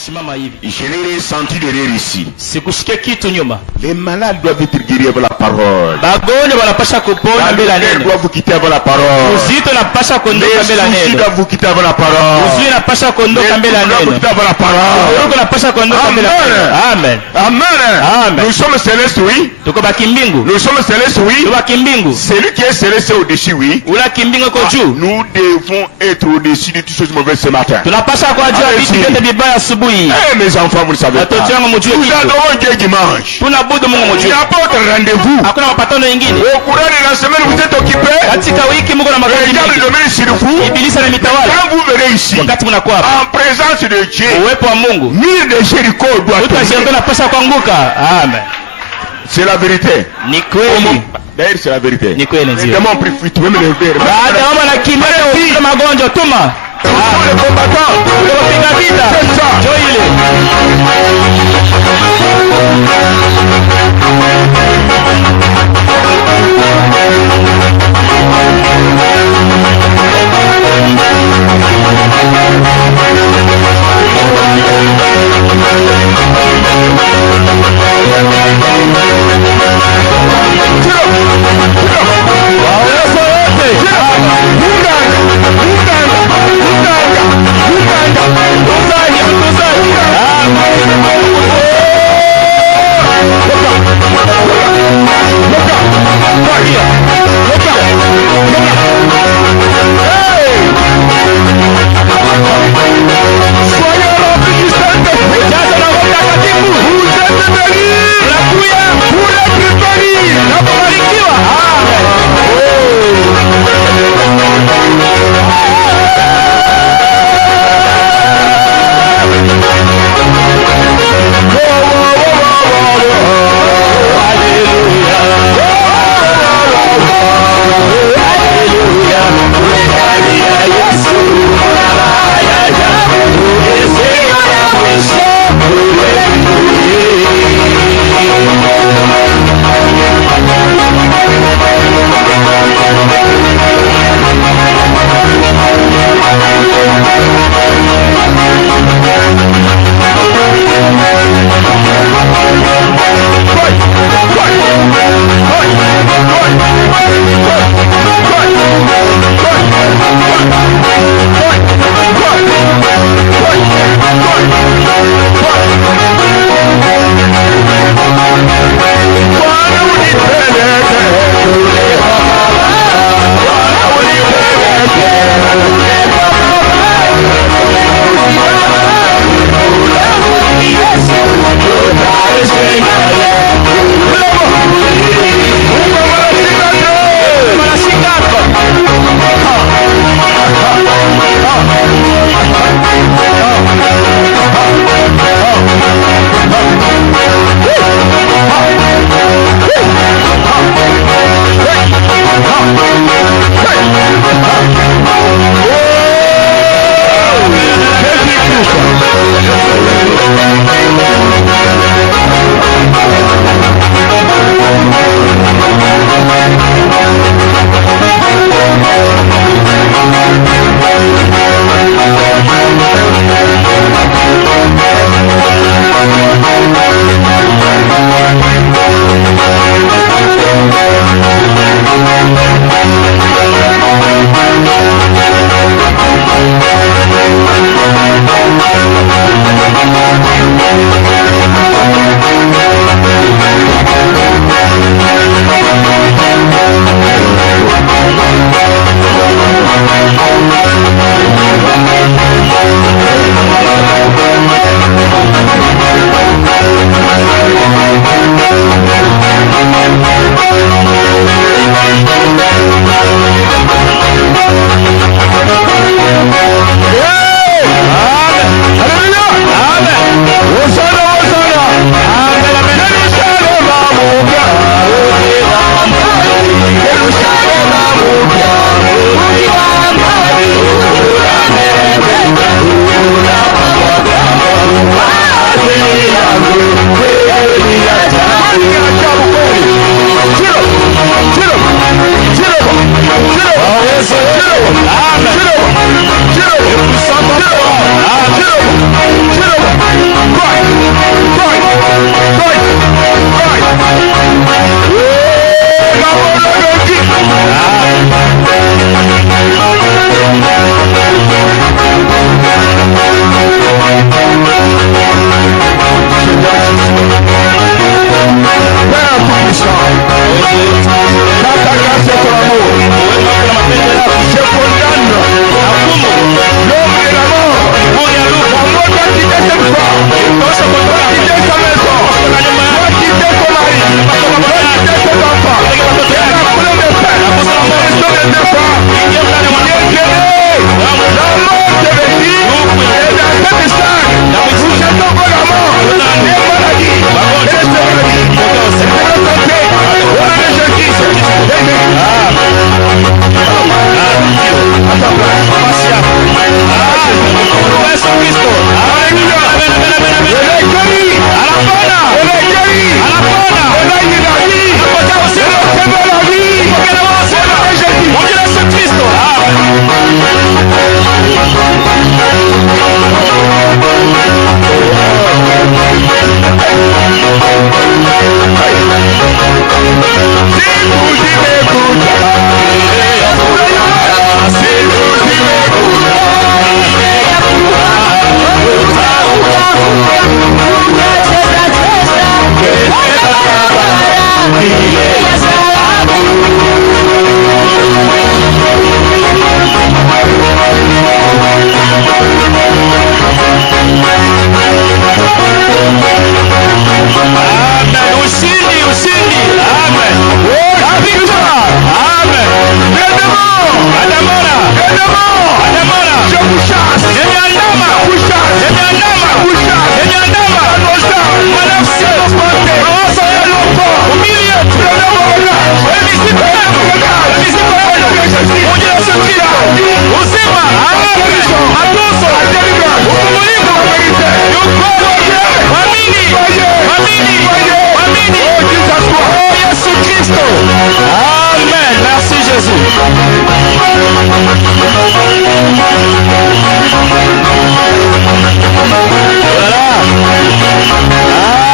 nasimama hivi. Je n'ai rien senti derrière ici. Sikusikia kitu nyuma. Les malades doivent être guéris avec la parole. Bagonjwa wanapasha kupona mbele ya Les neno. doivent vous quitter avec la parole. Uzito napasha kuondoka mbele ya Les soucis neno. doivent vous quitter avec la parole. Uzito napasha kuondoka mbele ya Les doivent vous neno. quitter avec la parole. Uruko napasha kuondoka mbele ya neno. Amen. Amen. Amen. Nous sommes célestes, oui. Tuko bakimbingu. Nous sommes célestes, oui. Tuko bakimbingu. Celui qui est céleste au-dessus, oui. Ula kimbingu kwa juu. Nous devons être au-dessus de toutes choses mauvaises ce matin. Tunapasha kujua vitu vyote vibaya asubuhi. Eh, mes enfants, vous le savez pas. Watoto wangu mjue Nous kitu. adorons Dieu dimanche. Tunaabudu Mungu Il n'y mjue. a pas autre rendez-vous. Hakuna mapatano mengine. Au courant de la semaine, vous êtes occupés. Katika wiki Mungu na Le magari diable mengi. domine sur vous. Ibilisi anamitawala. Quand vous venez ici, Wakati mnakuwa hapa. en présence de Dieu, Uwepo wa Mungu. mille de Jéricho doit Utajiondoa tomber. napasha kuanguka. Amen. C'est la vérité. Ni kweli. D'ailleurs, c'est la vérité. Ni kweli Les ndio. démons prient fuite, même les verts. Baada mama na kimbia ile magonjwa tuma. Les combattants, Tunapiga vita. c'est ça. Njoo ile.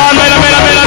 Amen, amen, amen,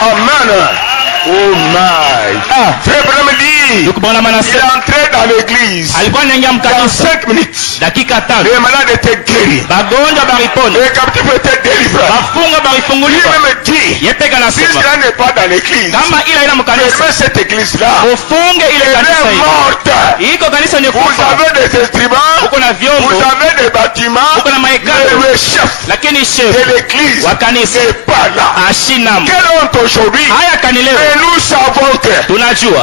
Amen. Oh my. Frère Branham dit, il est entré dans l'église. Dans 5 minutes, les malades étaient guéris. Les captifs étaient délivrés. Lui-même dit, si cela n'est pas dans l'église, mais cette église-là, elle est morte. Vous avez des instruments, vous avez des bâtiments, mais le chef de l'église n'est pas là. Quelle honte aujourd'hui. Et nous savons que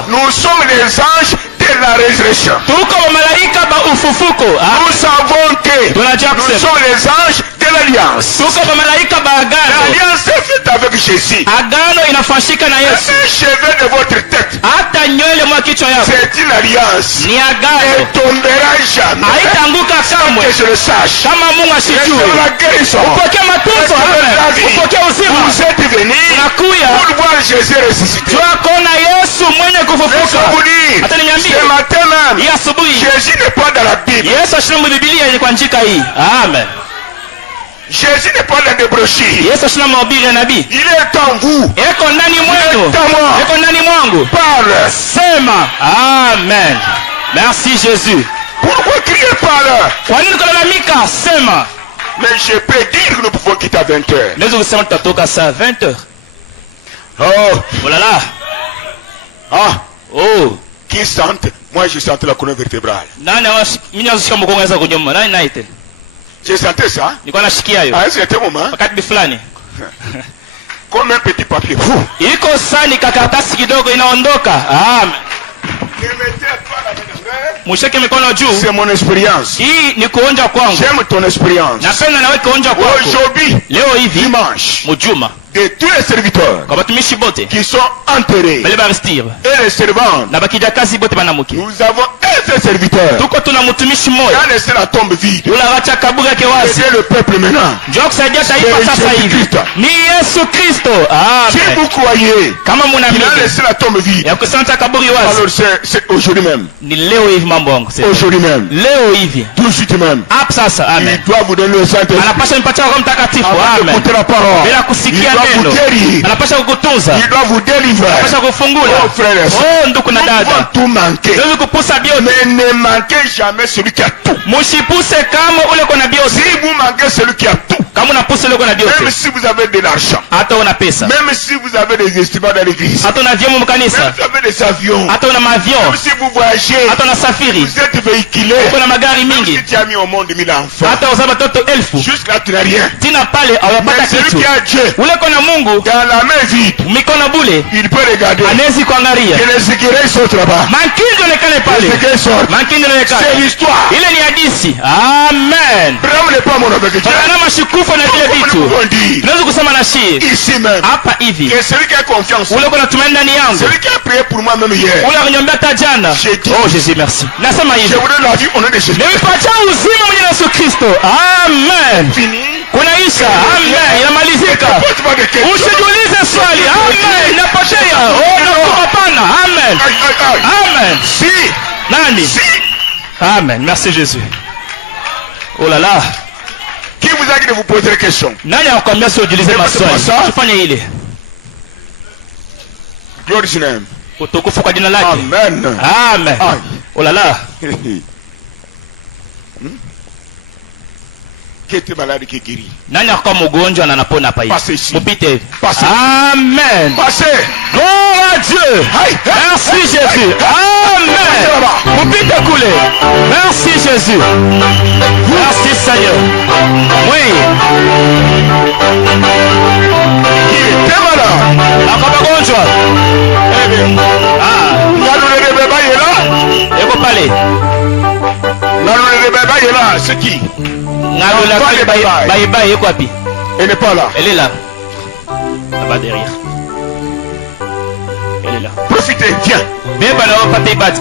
nous sommes les anges de la résurrection. Nous savons que nous sommes les anges de l'alliance. L'alliance est faite avec Jésus. Le cheveu de votre tête, c'est une alliance. Elle ne tombera jamais. Que je le sache. Recevez la guérison. Vous êtes venus pour voir Jésus ressuscité. Laisse-moi vous dire, ce matin même, Jésus n'est pas dans la Bible. Amen. Jésus n'est pas dans des brochures. Il est en vous. Il est en moi. Parle. Amen. Merci Jésus. Pourquoi crier parle? Mais je peux dire que nous pouvons quitter à 20h. Oh là là. Ah. Oh. Qui sente? Moi je sentais la colonne vertébrale. J'ai senti ça. À un certain moment. Comme un petit papier. Amen. Je mettais à toi la main. mushike mikono juu. C'est mon expérience. Hii ni kuonja kwangu. J'aime ton expérience. Napenda nawe kuonja kwako. Aujourd'hui, leo hivi dimanche, mujuma, de tous les serviteurs kwa batumishi bote qui sont enterrés bale baristir et les servantes, na bakijakazi bote banamuke, nous avons un seul serviteur. tuko tuna mtumishi mmoja Il a laissé la tombe vide. ulawacha kaburi yake wazi. C'est le peuple maintenant. Njoo kusaidia taifa C'est sasa hivi. Jésus-Christ. Ni Yesu Kristo. Si Amen. vous croyez Kama qu'il munaamini a laissé la tombe vide, ya kusanta kaburi wazi, alors c'est aujourd'hui même. ni leo hivi mambo yangu. Aujourd'hui même. Leo hivi. Tout de suite même. Hapa sasa. Amen. Il doit vous donner le Saint-Esprit. Anapasha nipatia Roho Mtakatifu. Avant Amen. d'écouter la parole. Bila Il kusikia doit vous neno. guérir. Anapasha kukutunza. Il doit vous délivrer. Anapasha kufungula. Oh frère et soeur. Oh ndugu na Nous dada. pouvons tout manquer. Siwezi kupusa biote. Mais ne manquez jamais celui qui a tout. Musipuse kama ule kona biote. Si vous manquez celui qui a tout, Kama unapusa ule kona biote. même si vous avez de l'argent, Hata una pesa. même si vous avez des instruments dans l'église, Hata una vyombo même mkanisa. si vous avez des avions, Hata una mavion. même si vous voyagez, Hata unasafiri. vous êtes véhiculé, Uko na magari même mingi. si tu as mis au monde 1000 enfants, Hata uzaba watoto 1000. jusque-là tu n'as rien. Tina pale Mais hawapata celui kitu. qui a Dieu Ule kona Mungu dans la main vide, mikono bule il peut regarder anezi kuangalia. que les écureuils sortent là-bas. Mankinjo onekane Les pale. écureuils sortent. Mankinjo C'est onekane. l'histoire. Ile ni hadisi. Amen. Abraham n'est pas mon objectif. Kana mashikufa na vile Nous vitu. pouvons dire Tunaweza kusema na shii. ici même Hapa hivi. que celui qui a confiance, Ule kuna tumaini ndani yangu. celui qui a prié pour moi même hier, Ule akunyombea hata jana. J'ai dit. Oh Jésus merci. Nasema je hivi. vous donne la vie au nom de Jésus. Nimepatia uzima mwenye Yesu Kristo. Amen. Fini. Kunaisha. Amen. Inamalizika. Pose pas de questions. Usijiulize swali. Amen. Napotea. Oh nakupa pana. Amen. Aïe, aïe, aïe. Amen. Si, Nani? si, Amen. Merci Jésus. Oh là là. qui vous a dit de vous poser des questions? Nani anakuambia sio ujiulize maswali? Tufanye ile. Glory to name. Utukufu kwa jina lake. Amen. Amen. Aïe. Oh là là. Qui était malade qui est guéri? Nani akawa mgonjwa na anapona hapa hivi? Passez ici. Mpite hivi. Passez. Amen. Passez. Gloire à Dieu. Aïe. Merci Jésus. Amen. Mpite kule. Merci Jésus. Merci Seigneur. Oui. Qui était malade? Akawa mgonjwa. Eh bien. Ah, Ngalule de bébé est là. eko pale. Ngalule de bébé est là. C'est qui? Ngalo la Pale, bye bye. bye bye eko wapi? Elle n'est pas là. Elle est là. Là-bas derrière. Elle est là. Profitez, viens. Beba na wapate ibada.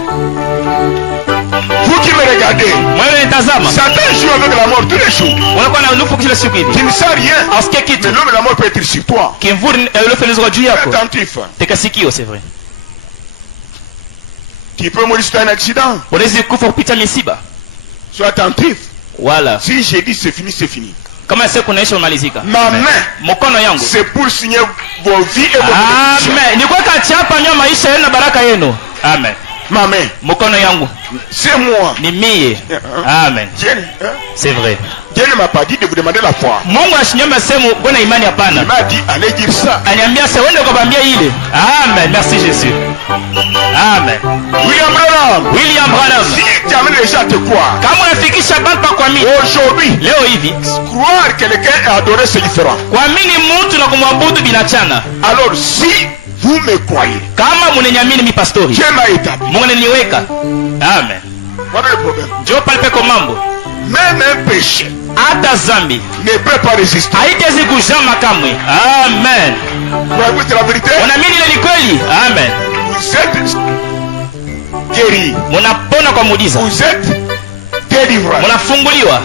Vous qui me regardez, Mwewe nitazama. Satan joue avec la mort tous les jours. Unakuwa na nufu kila siku hivi. Tu ne sais rien. Asikie kitu. Mais l'homme et la mort peut être sur toi. Kimvuri ulofanya juu yako. Attentif. Teka sikio, c'est vrai. Tu peux mourir sur un accident. Unaweza kufa kupitia misiba. Sois attentif. Wala. Si j'ai dit c'est fini, c'est fini. Kama siku kunaisha umalizika. Ma main, Mkono yangu. c'est pour signer vos vies et vos bénédictions. Amen. Ni kwa chapa nyo maisha yenu na baraka yenu. Amen. Ma main, Mkono yangu c'est moi. ni mie. Amen. Dieu, hein? C'est vrai. Dieu ne m'a pas dit de vous demander la foi. Mungu ashinyomba sehemu bwana imani Il hapana. m'a dit allez dire ça. Aniambia sasa wende ukabambia ile. Amen. Merci Jésus. Amen. William Branham, William Branham. si tu amènes les gens à te croire, Kama unafikisha baba kwa mimi aujourd'hui, leo hivi, croire que quelqu'un est adoré, c'est différent. kuamini mtu na kumwabudu binachana. Alors, si vous me croyez, Kama mnaniamini mi pastori, Dieu m'a établi. Mungu ananiweka. Amen. Voilà le problème. Njoo pale peko mambo. Même un péché Hata zambi ne peut pas résister. haitezi kujama kamwe. Amen. Croyez-vous que c'est la vérité? Unaamini ile ni kweli? Amen. Vous êtes guéri. Mnapona kwa muujiza. Vous êtes délivré. Mnafunguliwa.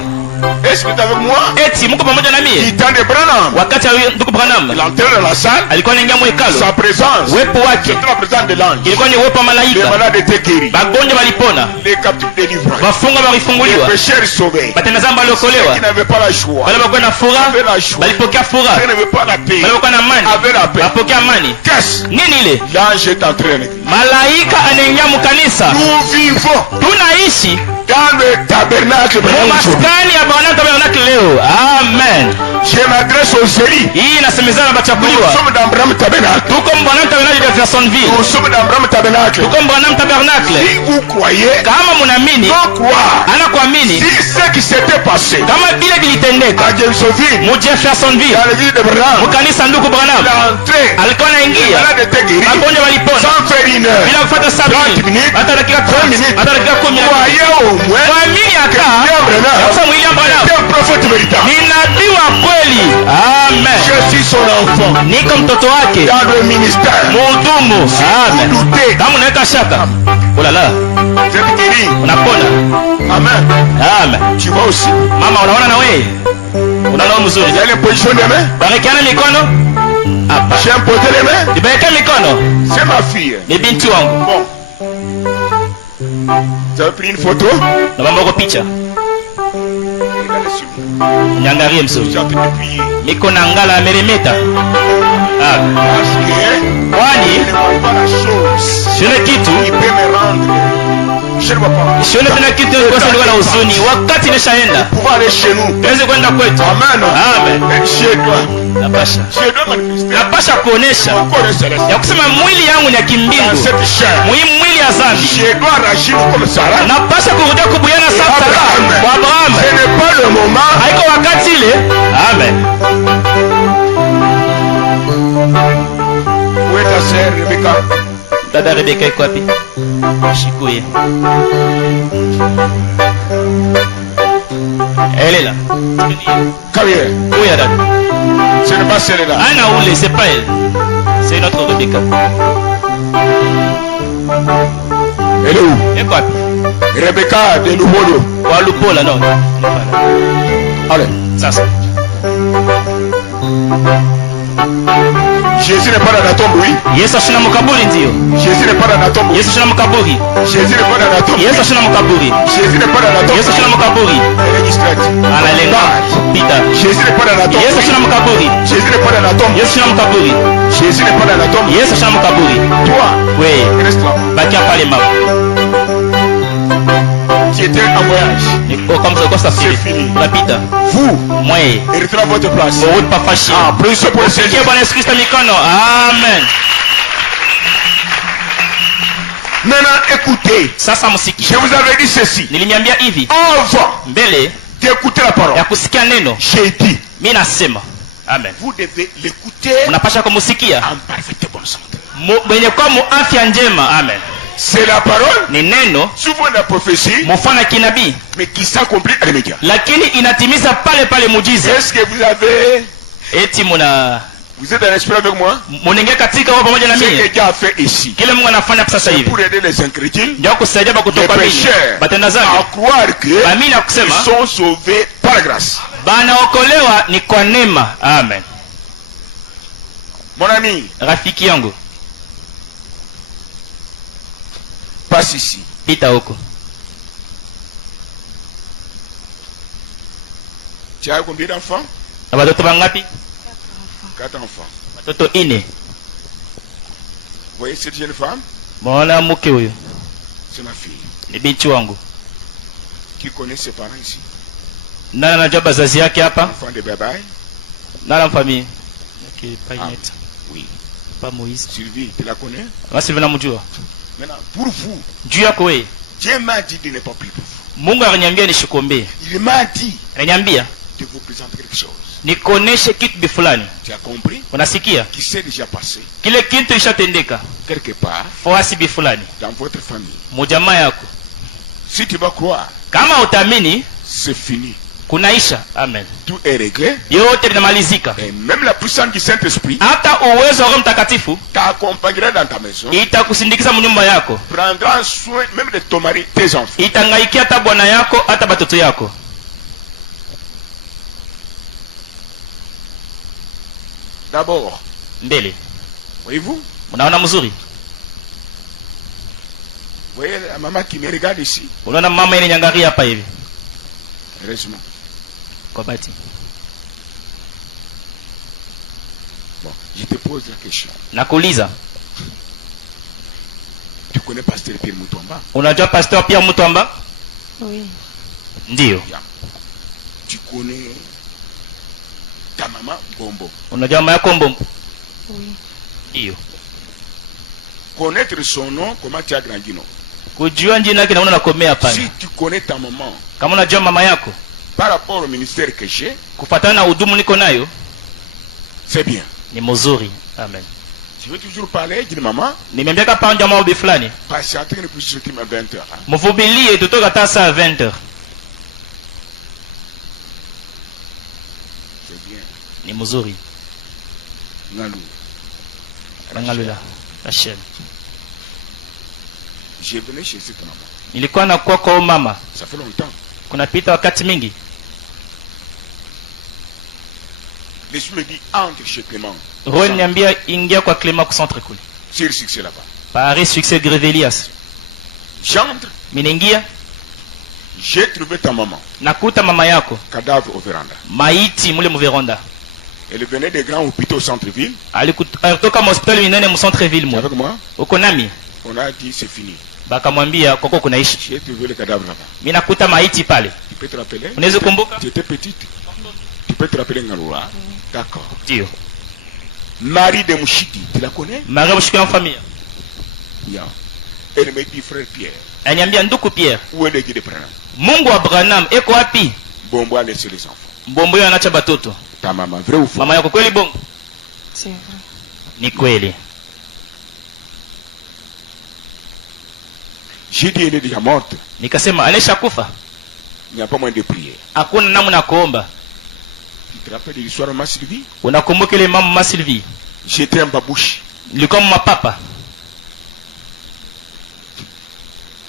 Est-ce que tu es avec moi? Eti mko pamoja na mimi? Il tend de Branham. Wakati wa ndugu Branham Il entrait dans la salle. alikuwa anaingia mwekalo, Sa présence. uwepo wake C'était la présence de l'ange. ilikuwa ni uwepo wa Les malaika. malades étaient guéris. Bagonjwa walipona, Les captifs délivrés. wafungwa Les walifunguliwa, pécheurs sauvés. batenda zambi Ceux waliokolewa, qui n'avaient pas la joie wale walikuwa na furaha avaient la joie. walipokea Ceux furaha, qui n'avaient pas la paix wale walikuwa na amani avaient la paix. wapokea amani. Qu'est-ce? Nini ile? L'ange est entré en église. Malaika anaingia mkanisa. Nous vivons Tunaishi dans le tabernacle. mumaskani ya Bwana tabernacle leo. Amen. Je m'adresse aux élus. Hii inasemezana Nous bachakuliwa. sommes dans Bram Tabernacle. Tuko Bwana tabernacle de Jacksonville. Nous sommes dans Bram Tabernacle. Tuko Bwana tabernacle. Si vous croyez, Kama mnaamini, non croire. anakuamini Si ce qui s'était passé kama vile vilitendeka à Jacksonville, mu Jeffersonville, dans l'église de Bram, mukanisa ndugu Branham l'entrée, alikuwa les anaingia, malades étaient guéris magonjwa walipona sans faire une heure, bila kufuata 30 minutes, hata dakika 20 minutes, 10 hata dakika 10 croyez au moins mwamini hata que William Branham c'est un prophète véritable. ni nabii wa kweli. Amen. Je suis son enfant Niko mtoto wake dans le ministère. mhudumu. Amen. Doutez. Kama unaweka shaka, ulala, Je te dis, unapona. amen. Amen. Tu vois aussi. Mama, unaona na wewe unaona mzuri. Il y a les positions des mains. Barikiana mikono hapa. J'ai imposé les mains. Nibariki mikono. C'est ma fille. Ni binti wangu. Bon. Vous avez pris une photo? Na mambo kwa picha. Regardez sur moi. Niangalie Je mzuri. suis en train de prier. Niko na ngala meremeta. Parce que Kwani je ne vois pas la chose shule kitu qui peut me rendre. Je ne vois pas. shule tena kitu kwa sababu na huzuni. Wakati imeshaenda. Pouvoir aller chez nous. Tuweze kwenda kwetu. Amen. Amen. Je dois. Napasha. Je dois manifester. Napasha kuonesha Mon corps est céleste. ya kusema mwili yangu ni ya Dans kimbingu. cette chair. Mwili ya zambi. Je dois réagir comme Sarah. Napasha kurudia kubuyana sasa kwa Abraham. Ce n'est pas le moment. Haiko wakati ile. Amen. Où est ta sœur Rebecca? Dada Rebecca iko wapi? Shikuye. Elle est là. Carrière. Où est dada? Ce n'est pas celle-là. Anna Oule, c'est pas elle. C'est notre Rebecca. Elle est où? Iko wapi? Rebecca de Lubolo. Kwa Lupola non. Allez. Sasa. Jésus n'est pas dans la tombe, oui. Yesu ashina mkaburi ndio. Jésus n'est pas dans la tombe. Yesu ashina mkaburi. Jésus n'est pas dans la tombe. Yesu ashina mkaburi. Jésus n'est pas dans la tombe. Yesu ashina mkaburi. Elle est distraite. Analenga pita. Jésus n'est pas dans la tombe. Yesu ashina mkaburi. Jésus n'est pas dans la tombe. Yesu ashina mkaburi. Jésus n'est pas dans la tombe. Yesu ashina mkaburi. Toi, Wewe reste là. bakia pale mama. Tu étais en voyage. Niko kama kwa safari. C'est fini. Napita. Vous, Mwe. retrouvez votre place. Route pas fâché. Ah, prenez ce pour le Sikia Seigneur. Bwana Yesu Kristo mikono. Amen. Maintenant, écoutez. Sasa msiki. Je vous avais dit ceci. Niliniambia hivi. Avant Mbele d'écouter la parole, ya kusikia neno, j'ai dit, mimi nasema. Amen. vous devez l'écouter Unapasha kumsikia en parfaite bonne santé. mwenye kwa afya njema. Amen. C'est la parole, Ni neno souvent la prophétie, mfano kinabii, mais qui s'accomplit à l'immédiat. lakini inatimiza pale pale mujiza. Est-ce que vous avez, Eti vous êtes dans l'esprit avec moi? munenge katika wao pamoja na Ce que mimi. Dieu a fait ici, Kile Mungu anafanya kwa sasa c'est hivi pour aider les incrédules, ndio kusaidia les kutoka mimi pécheurs, batenda zambi. à croire que Amini na ils kusema sont sauvés par la grâce. banaokolewa ni kwa neema. Amen. Mon ami, Rafiki yangu, passe ici. pita huko. Tu as combien d'enfants? Na watoto wangapi? 4 enfants. Watoto 4. Vous voyez cette jeune femme? Mwana mke huyo C'est ma fille. ni binti wangu. Qui connaît ses parents ici? Nani anajua bazazi yake hapa? Enfant de Babaï? Nani amfamii? Okay, Painette. Oui. Pa Moïse. Sylvie, tu la connais? Basi vina mjua. Maintenant, pour vous, Juu yako wewe. Dieu m'a dit de ne pas prier pour vous. Mungu aliniambia nishikombe. Il m'a dit Aliniambia de vous présenter quelque chose. nikoneshe kitu fulani. Tu as compris? Unasikia? Qui s'est déjà passé Kile kitu ishatendeka. quelque part Foasi fulani. dans votre famille. Mujamaa yako. Si tu vas croire, Kama utamini c'est fini. kunaisha. Amen. Tout est réglé. Yote linamalizika. Et même la puissance du Saint-Esprit Hata uwezo wa Roho Mtakatifu t'accompagnera dans ta maison. itakusindikiza mnyumba yako. Prendra soin même de ton mari, tes enfants. Itangaikia hata bwana yako hata batoto yako. D'abord, Mbele. voyez-vous? Unaona mzuri? Vous voyez la maman qui me regarde ici? Unaona mama ile nyangaria hapa hivi. Heureusement. Kwa bahati. Bon, je te pose la question. Nakuuliza, Tu connais Pasteur Pierre Moutomba? unajua Pastor Pierre Mutwamba? Oui. Ndio. Yeah. Tu connais ta maman Bombo? Unajua mama yako Mbombo? Oui. Ndio. Connaître son nom, comment tu as grandi, non? Kujua jina lake naona nakomea Si pale. tu connais ta maman Kama unajua mama yako par rapport au ministère que j'ai, kufuatana na hudumu niko nayo c'est bien. ni mzuri. Amen. Je vais toujours parler, dit maman. Nimeambia kapa ndio maombi fulani. Patientez que nous puissions sortir à 20h. Mvumilie tutoka hata saa 20h. C'est bien. Ni mzuri. Ngalou. Ngalula. Rachel. Je venais chez cette maman. Nilikuwa na kwa mama. Ça fait longtemps. Kunapita wakati mingi. L'esprit me dit entre chez Clément. Roho niambia ingia kwa Clément ku centre kule. C'est le succès là-bas. Paris succès Grevelias. J'entre. Minaingia. J'ai trouvé ta maman. Nakuta mama yako. Cadavre au véranda. Maiti mule mu véranda. Elle venait des grands hôpitaux au centre-ville. Alitoka hospitali minene mu centre-ville mo. Avec moi. Uko nami. On a dit c'est fini. Bakamwambia koko kunaishi. J'ai trouvé le cadavre là-bas. Mimi nakuta maiti pale. Tu peux te rappeler? Unaweza kumbuka? Tu étais petite. Tu peux te rappeler Ngaloura? D'accord. Ndio. Marie de Mouchidi, tu la connais? Marie Mouchidi en famille. Yeah. Elle me dit frère Pierre. Anyambia nduku Pierre. Où est le guide de Branham? Mungu wa Branham eko wapi? Bombo a laissé les enfants. Bombo yeye anaacha batoto. Ta maman vrai ou faux? Mama yako kweli bongo? C'est vrai. Ni kweli. J'ai dit elle est déjà morte. Nikasema anaisha kufa. Il n'y a pas moyen de prier. Hakuna namna kuomba. Tu te rappelles de l'histoire de ma Sylvie? Unakumbuka ile mama Sylvie? J'étais un babouche. Nilikuwa mapapa.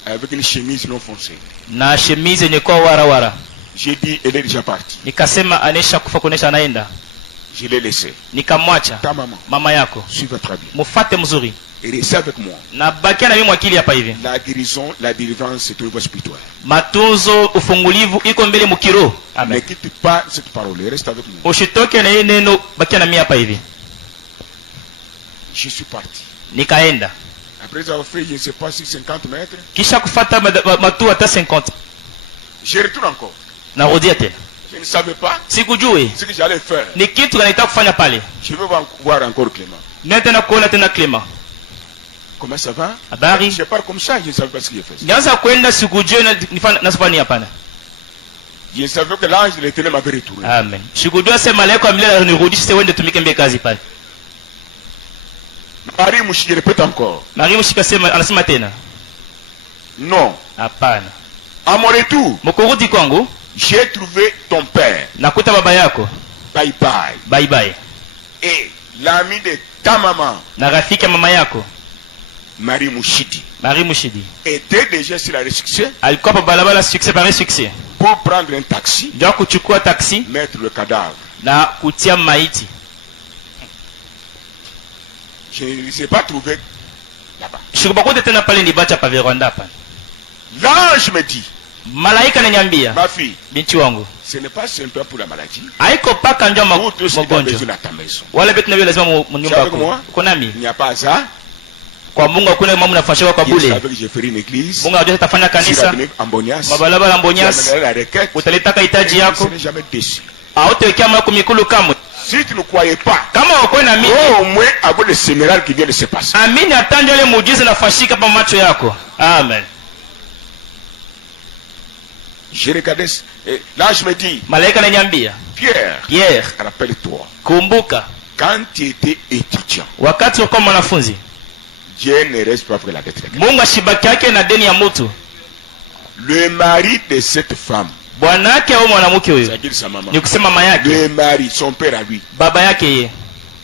Avec une chemise non foncée. Na chemise yenye kwa wara. J'ai dit elle est déjà partie. Nikasema anaisha kufa kuonesha anaenda. Je l'ai laissé. Nikamwacha. Ta maman. Mama yako. Suis votre bien. Mufate mzuri. Et restez avec moi. Na bakia na mimi mwakili hapa hivi. La délivrance c'est au spirituel. Matunzo ufungulivu iko mbele mukiro. Amen. Ne quitte pas cette parole, reste avec moi. Usitoke na hii neno, bakia na mimi hapa hivi. Je suis parti. Nikaenda. Après avoir fait je ne sais pas si 50 mètres. Kisha kufata matu hata 50. Je retourne encore. Narudia tena. Je ne savais pas. Sikujui. Ce que j'allais faire. Ni kitu kanitaka kufanya pale. Je veux voir encore Clément. Nenda kuona tena Clément. Comment ça va? Habari? Je pars comme ça, je ne savais pas ce qu'il fait. Nianza kwenda sikujui na sifani hapana. Je savais que l'ange de l'Éternel m'avait retourné. Amen. Sikujua sema malaika wa milele anirudishe uende tumike mbele kazi pale. Marie Mouchidi répète encore. Marie Mouchidi anasema tena. Non. Hapana. À mon retour, mkurudi kwangu, j'ai trouvé ton père. Nakuta baba yako. Bye bye. Bye bye. Et l'ami de ta maman. Na rafiki ya mama yako. Marie Mouchidi. Marie Mouchidi. Était déjà sur la succès. Alikuwa pa balabala succès par succès. Pour prendre un taxi. Ndio kuchukua taxi. Mettre le cadavre. Na kutia maiti. Je ne les ai pas trouvés là-bas. Shukubakote tena pale ni bacha pa veranda pale. L'ange me dit. Malaika ananiambia. Ma fille. Binti wangu. Ce n'est pas simplement pour la maladie. Haiko paka ndio magonjwa. Wala vitu navyo lazima mnyumba yako. Uko nami? Il n'y a pas ça. Kwa Mungu hakuna mambo nafanywa kwa bure. Mungu anajua atafanya kanisa. Mabalabala Mbonyas. Utaleta hitaji yako. Hautawekea mwako mikulu kamwe. Si tu ne croyais pas, kama uko na mimi, au moins avec le séméral qui vient de se passer. Amini atanjo ile muujiza nafashika pa macho yako. Amen. Je regardais, là je me dis, malaika ananiambia, Pierre, rappelle-toi. Kumbuka, quand tu étais étudiant, wakati uko mwanafunzi, Dieu ne reste pas avec la dette. Mungu ashibaki yake na deni ya mtu. Le mari de cette femme, bwana yake au mwanamke huyo, ni kusema mama yake, le mari, son père à lui, baba yake yeye,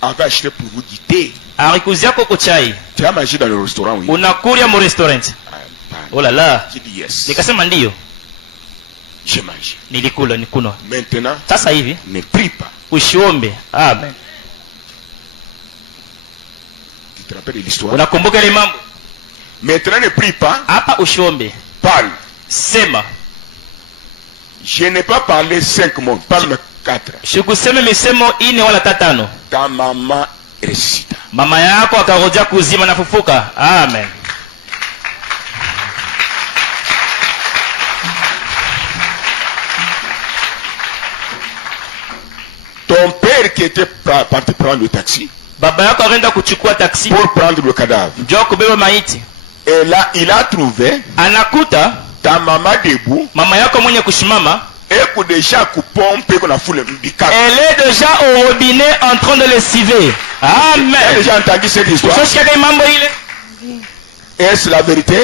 avait acheté pour vous guider. Alikuzia koko chai. Tu as mangé dans le restaurant, oui. Unakulia mu restaurant. Oh là là. J'ai dit yes. Nikasema ndio. J'ai mangé. Nilikula nikunywa. Maintenant, sasa hivi ne prie pas. Usiombe. Amen. Tu te rappelles de l'histoire? Unakumbuka ile mambo? Maintenant ne prie pas. Hapa usiombe. Parle. Sema. Je n'ai pas parlé 5 mots, parle 4. Sikusema misemo 4 wala 5. Ta maman ressuscita. Mama yako akarudia kuzima na fufuka. Amen. Ton père qui était parti prendre le taxi. Baba yako akaenda kuchukua taxi pour prendre le cadavre. Ndio kubeba maiti. Et là il a trouvé anakuta ta maman debout. Mama yako mwenye kushimama Elle est déjà au robinet en train de lessiver. Amen. Elle a déjà entendu cette histoire. Est-ce la vérité?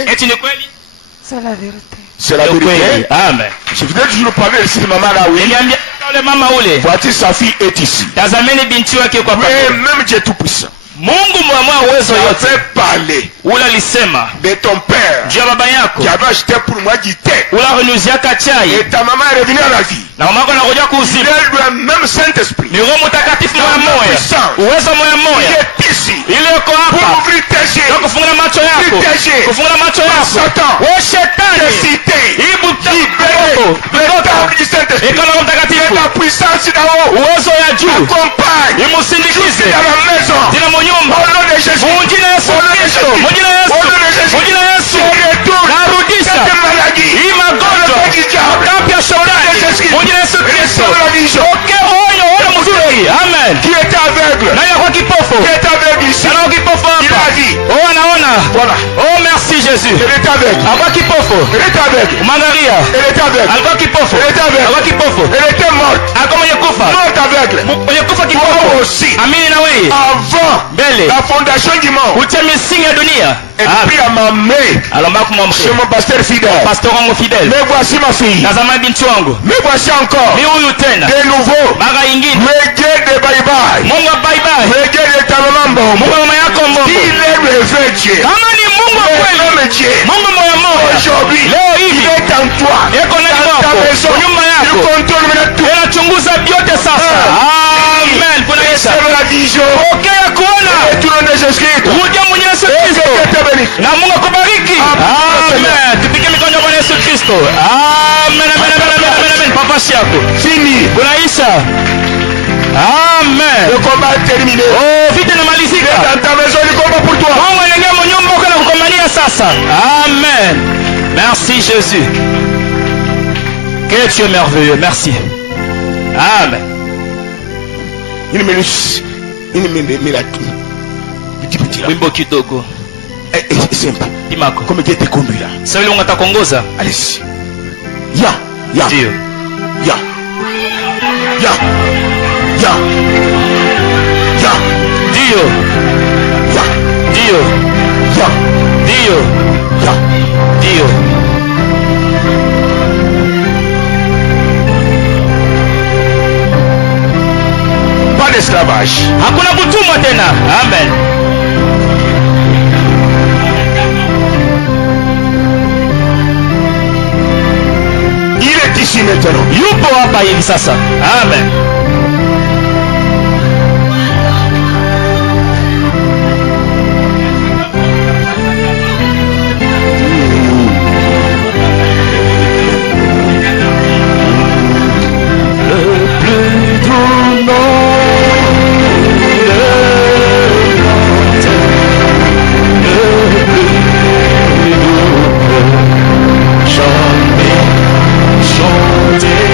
C'est la vérité. C'est la vérité. Amen. Je voudrais toujours parler ici de maman là, oui. Voici sa fille est ici. Oui, même Dieu tout puissant. Mungu mwa uwezo yote parler alisema de ton père juu ya baba yako qui avait acheté pour moi du thé. Renuziaka chai Et ta maman est revenue à la vie. Na mama yako anakuja kuuzima. Le même Saint-Esprit. Ni Roho Mtakatifu moya. Uwezo moya. Il est ici. Ile yuko hapa. Pour ouvrir tes yeux. Kufunga macho yako. Kufunga macho yako. Satan. Wewe shetani. Cité. Libéré. Eko na Roho Mtakatifu. La puissance d'en-haut. Uwezo ya juu. Accompagne. Imusindikize. Dans la maison. Tena mnyumba. Au nom de Jésus. Mjina Yesu. Mjina Yesu. Mjina Yesu. Narudisha. Hii magonjwa. Tapia shaurani. Mjina Yesu Kristo. Oyo mzuri. Amen. Qui était aveugle. Nani kwa kipofu? Qui était aveugle ici. Nani kwa kipofu hapa? Il a dit. Oh anaona. Voilà. Oh merci Jésus. Il était aveugle. Alikuwa kipofu. Il était aveugle. Mangaria. Il était aveugle. Alikuwa kipofu. Il était aveugle. Alikuwa kipofu. Il était mort. Alikuwa mwenye kufa. Mort aveugle. Mwenye kufa kipofu. Toi aussi. Amini na wewe. Avant Mbele. la fondation du monde. Uche misingi ya dunia. Et puis à ma mère. Alomba kumwamsha. C'est mon pasteur fidèle. Pasteur wangu fidèle. Mais voici ma fille. Tazama binti wangu. Mais voici encore. Ni huyu tena. De nouveau. Mara nyingine. Le Dieu de bye bye. Mungu wa bye bye. Le Dieu de ta maman Mbombo. Mungu wa mama yako Mbombo. Il est le vrai Dieu. Kama ni Mungu wa kweli. Le Dieu. Mungu moya moya. Aujourd'hui. Leo hivi. Il est en toi. Yeko ndani Dans ta mwako. maison. Nyumba yako. Il contrôle maintenant tout. Anachunguza vyote sasa. Amen. Kuna Yesu. C'est la vision. Pokea kuona. Et tout le nom de Jésus-Christ. Rudia mwenye Yesu Kristo. Na Mungu akubariki. Amen. Tupige mikono kwa Yesu Kristo. Amen. Amen. Papashi yako. Fini. Kunaisha. Amen. Le combat est terminé. Oh, vite namalizika. Dans ta maison, le combat pour toi. Mungu anaingia mnyumba uko na kukomania sasa. Amen. Merci Jésus. Que tu es merveilleux. Merci. Amen. Une minute. Wimbo kidogo. Simple. Imako. Comme Dieu te conduit là. Sasa vile ungatakongoza. Allez-y. Ya. Ndio. Ya. Ya. Ya. Ya. Ndio. Ya. Ndio. Ya. Ndio. Ya. Ndio. Pas d'esclavage. Hakuna kutumwa tena. Amen. Il est ici maintenant. Yupo hapa hivi sasa. Amen. Chanter,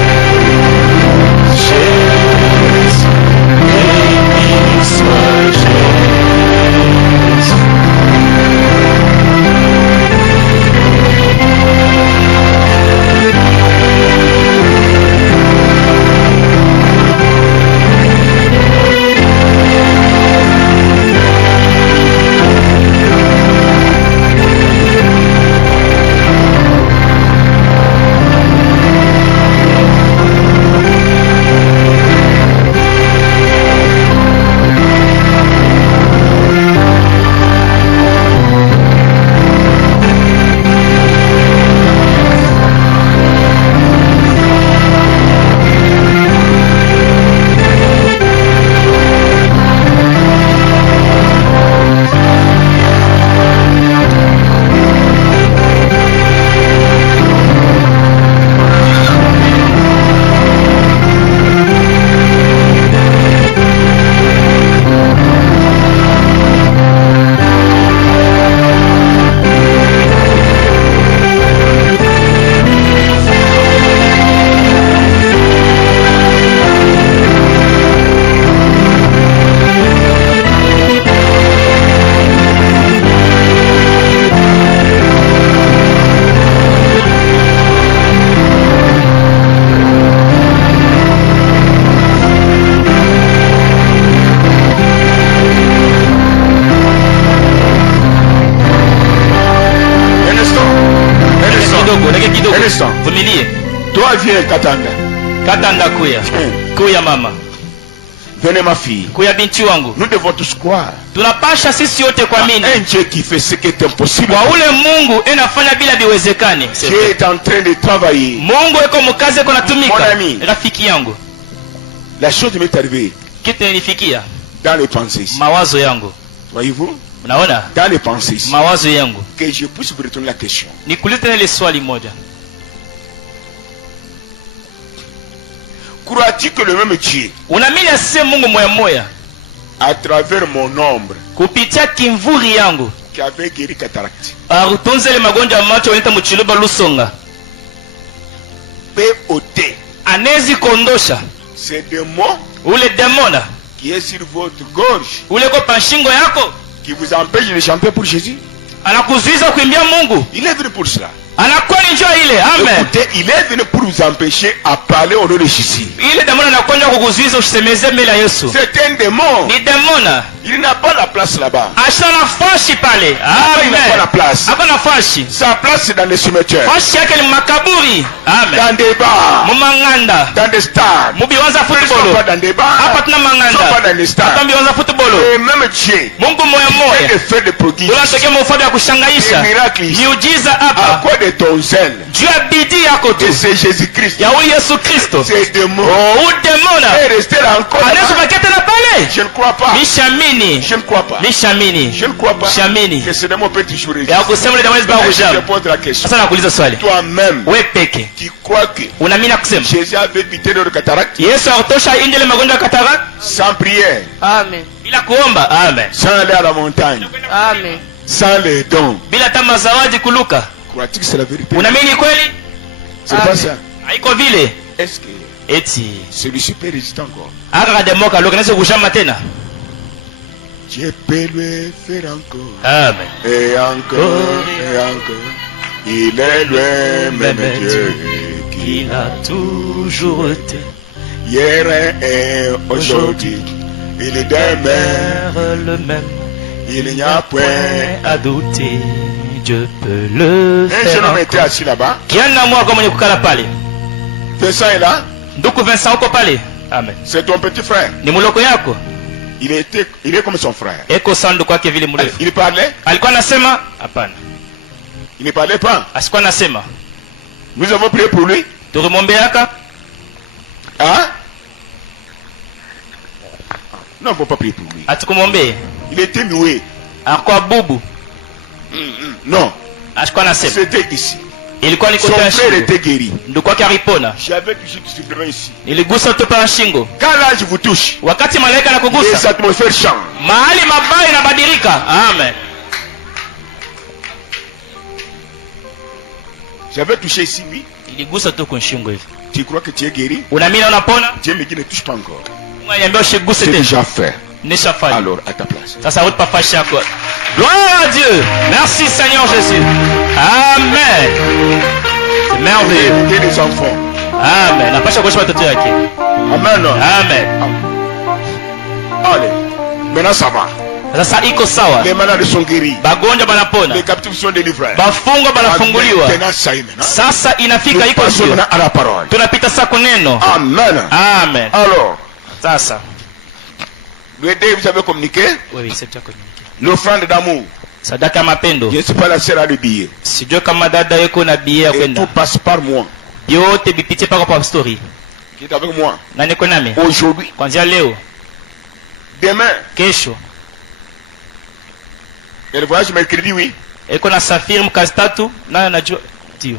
Un instant. Toi viens Katanda. Katanda kuya. Kuya mama. Venez ma fille. Kuya binti wangu. Nous devons tous croire. Tunapasha sisi yote kuamini. Un Dieu qui fait ce qui est impossible. Kwa ule Mungu anafanya bila biwezekani. Dieu est en train de travailler. Mungu yuko mkazi yuko natumika. Mon ami. Rafiki yangu. La chose m'est arrivée. Kitu nilifikia. Dans les pensées. Mawazo yangu. Voyez-vous? Unaona? Dans les pensées. Mawazo yangu. Que je puisse vous retourner la question. Nikuulize ile swali moja. Crois-tu que le même Dieu, unaamini asiye Mungu moya moya, à travers mon ombre, kupitia kimvuri yangu, qui avait guéri cataracte, arutunze ile magonjwa ya macho wanaita mchiluba lusonga, peut ôter, anezi kondosha ces démons, ule demona qui est sur votre gorge, ule ko pashingo yako, qui vous empêche de chanter pour Jésus? Anakuzuiza kuimbia Mungu. Il est venu pour cela. Anakuwa ni njoo ile. Amen. Écoutez, il est venu pour vous empêcher à parler au nom de Jésus. Ile demona anakwenda kukuzuiza usemeze mbele ya Yesu. C'est un démon. Ni demona. Il n'a pas la place là-bas. Asha nafasi pale. Amen. Il n'a pas la place. Hapa nafasi. Sa place c'est dans les cimetières. Nafasi yake ni makaburi. Amen. Dans des bars. Mumanganda. Dans des stades. Mubiwanza football. Pas dans des bars. Hapa tuna manganda. Pas dans des stades. Hapa biwanza football. Et même Dieu. Mungu moya moya. Il fait des prodiges. Unatokea mfano ya kushangaisha. Miujiza hapa. À quoi de ton zèle? Dieu a bidii yako tu. C'est Jésus-Christ. Ya huyu Yesu Kristo. C'est démon. Oh, demona. Et rester là encore. Anaweza bakete na pale. Je ne crois pas. Nishamini. Je ne crois pas. Nishamini. Je ne crois pas. Shamini. Que ce démon peut toujours résister. Ya kusema ile demona zibao kujama. Je pose la question. Sasa nakuuliza swali. Toi-même. Wewe peke. Tu crois que unaamini kusema Jésus avait évité le cataracte? Yesu atosha injele magonjwa ya cataracte sans prière. Amen. Bila kuomba. Amen. Sans aller à la montagne. Amen. Sans les dons. Bila tama zawadi kuluka. Crois-tu que c'est la vérité? Unaamini kweli? C'est pas ça. Haiko vile. Est-ce que eti celui-ci peut résister encore? Aka demoka loka nase kujama tena. Dieu peut le faire encore. Amen. Et encore et encore. Il est le même Dieu qu'il a toujours été. Hier et aujourd'hui. Il est demain le même. Il n'y a point à douter. Dieu peut le faire. Un jeune homme était assis là-bas. Kiana mwa kwa mwenye kukala pale. Vincent est là. Nduku Vincent uko pale. Amen. C'est ton petit frère. Ni muloko yako. Il est comme son frère. Eko sandu kwake vile mrefu. Il parlait? Alikuwa anasema? Hapana. Il ne parlait pas. Asikuwa anasema. Nous avons prié pour lui. Tulimwombeaka. Hein? Non, on ne peut pas prier pour lui. Atukumwombee. Il était noué. Akwa bubu. Non. Asikuwa anasema. C'était ici. Ilikuwa ni son frère était guéri. Ndugu yake alipona. J'avais touché du sucre ici. Iligusa tu pa shingo. Quand l'ange vous touche, wakati malaika anakugusa, les atmosphères changent. Mahali mabaya inabadilika. Amen. J'avais touché ici, oui. Iligusa tu kwa shingo hivi. Tu crois que tu es guéri? Unaamini unapona? Dieu me dit ne touche pas encore. Mwambie usiguse tena. C'est déjà fait. Nishafanya. Alors à ta place. Sasa uta pafashi yako. Gloire à Dieu. Merci Seigneur Jésus. Amen. C'est merveilleux. Et les enfants. Amen. Napasha kuosha watoto yake. Amen. Amen. Allez. Maintenant ça va. Sasa iko sawa. Les malades sont guéris. Bagonjwa banapona. Les captifs sont délivrés. Bafungwa banafunguliwa. Sasa inafika iko sio. À la parole. Tunapita sasa kuneno. Amen. Amen. Alors. Sasa. Le Dieu vous avez communiqué? Oui, c'est déjà communiqué. L'offrande d'amour. Sadaka mapendo. Je ne suis pas la seule à le billet. Sijui kama dada yako na billet ya kwenda. Tout passe par moi. Yote bipitie pako kwa story. Qui est avec moi? Na niko nami. Aujourd'hui. Kuanzia leo. Demain. Kesho. Et le voyage mercredi, oui. Eko na safiri mkazi tatu nayo najua ndio.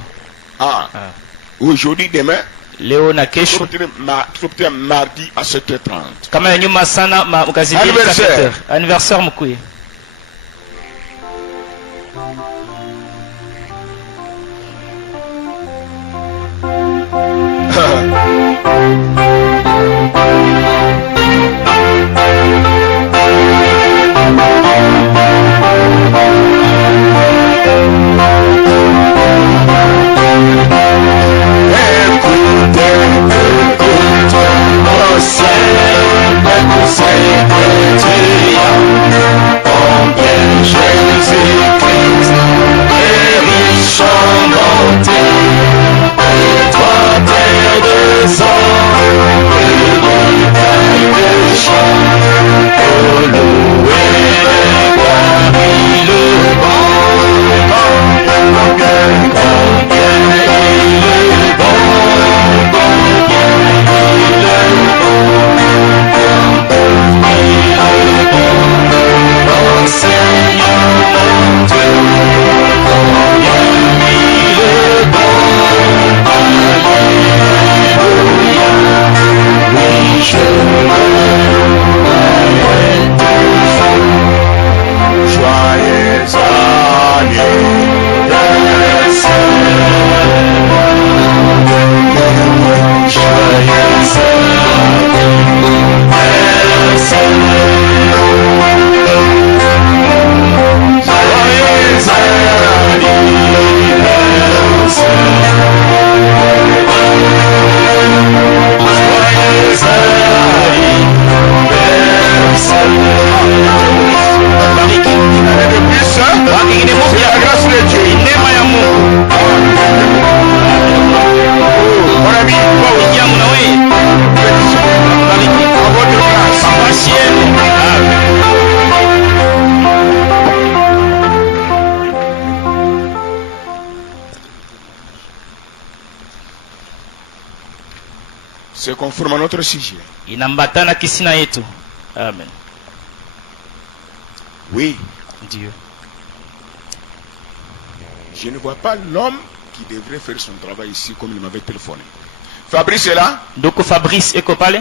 Aujourd'hui, demain. Leo na kesho. Peut-être mardi à 7h30. Kama ya nyuma sana mkazi mbili 7h. Anniversaire mkuu. Jésus-Christ est riche en bonté. C'est conforme à notre sujet. Inambatana kisina yetu. Amen. Oui. Dieu. Je ne vois pas l'homme qui devrait faire son travail ici comme il m'avait téléphoné. Fabrice est là? Donc Fabrice est copalé?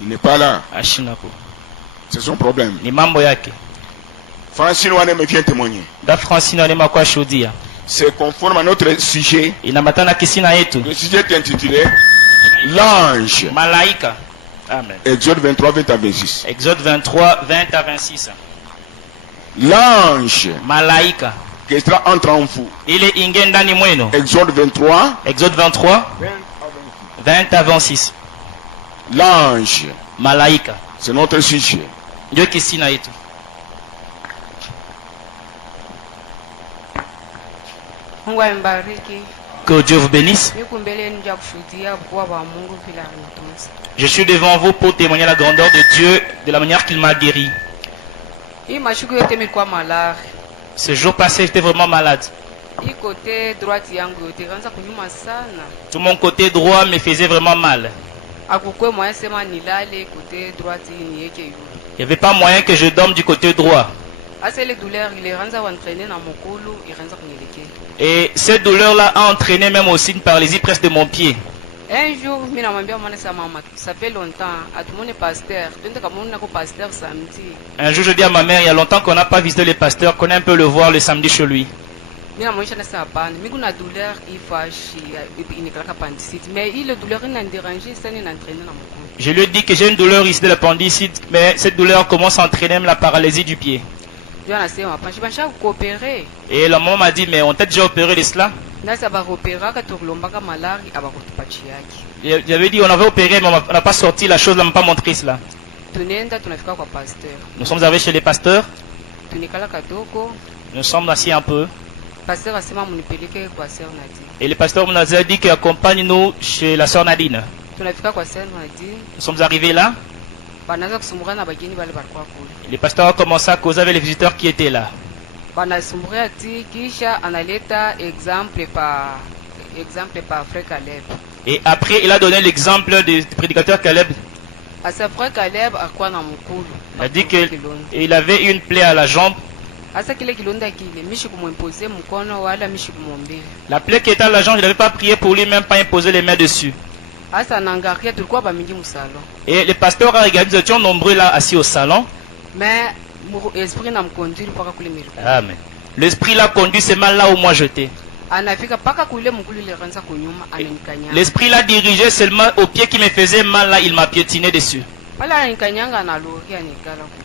Il n'est pas là. Ashinako. C'est son problème. Ni mambo yake. Francine Wane me vient témoigner. Da Francine Wane makwa shuhudia. C'est conforme à notre sujet. Inamatana kisina yetu. Le sujet est intitulé l'ange. Malaika. Amen. Exode 23, 20 à 26. Exode 23, 20 à 26. L'ange. Malaika. Qui sera entre en vous. Il est ingendani mweno. Exode 23. Exode 23. 20 à 26. L'ange. Malaika. C'est notre sujet. Dieu kisina yetu. Que Dieu vous bénisse. Je suis devant vous pour témoigner la grandeur de Dieu de la manière qu'il m'a guéri. Ce jour passé, j'étais vraiment malade. Tout mon côté droit me faisait vraiment mal. Il n'y avait pas moyen que je dorme du côté droit. Et cette douleur-là a entraîné même aussi une paralysie presque de mon pied. Un jour, ça fait longtemps, un jour, je dis à ma mère, il y a longtemps qu'on n'a pas visité le pasteur, qu'on a un peu le voir le samedi chez lui. Je lui ai dit que j'ai une douleur ici de l'appendicite, mais cette douleur commence à entraîner même la paralysie du pied. Et la maman m'a dit, mais on t'a déjà opéré de cela? J'avais dit, on avait opéré, mais on n'a pas sorti la chose, on n'a pas montré cela. Nous sommes arrivés chez les pasteurs. Nous sommes assis un peu. Et le pasteur nous a dit qu'il accompagne-nous chez la sœur Nadine. Nous sommes arrivés là. Le pasteur a commencé à causer avec les visiteurs qui étaient là. Et après, il a donné l'exemple du prédicateur Caleb. Il a dit qu'il avait une plaie à la jambe. La plaie qui était à la jambe, je n'avais pas prié pour lui, même pas imposé les mains dessus. Et le pasteur a regardé, nous étions nombreux là, assis au salon. Amen. L'esprit l'a conduit, c'est mal là où moi j'étais. L'esprit l'a dirigé seulement au pied qui me faisait mal là, il m'a piétiné dessus.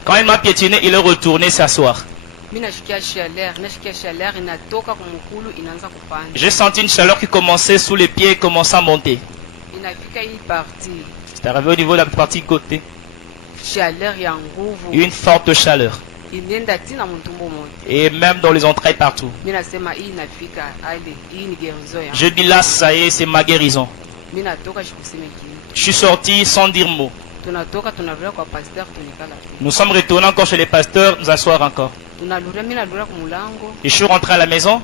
Quand il m'a piétiné, il est retourné s'asseoir. J'ai senti une chaleur qui commençait sous les pieds et commençait à monter. C'est arrivé au niveau de la partie côté. Une forte chaleur. Et même dans les entrailles partout. Je dis là, ça y est, c'est ma guérison. Je suis sorti sans dire mot. Nous sommes retournés encore chez les pasteurs, nous asseoir encore. Et je suis rentré à la maison.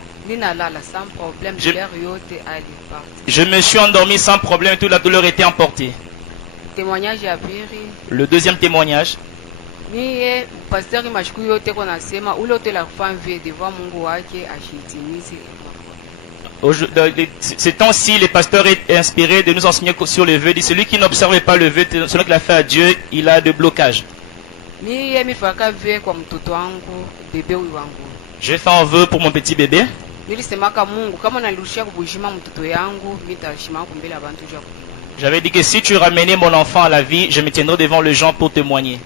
Je me suis endormi sans problème et toute la douleur était emportée. Le deuxième témoignage. Ces temps-ci, le pasteur est inspiré de nous enseigner sur le vœu. Celui qui n'observe pas le vœu, celui qui l'a fait à Dieu, il a de blocages. Je fais un vœu pour mon petit bébé. J'avais dit que si tu ramenais mon enfant à la vie, je me tiendrai devant les gens pour témoigner.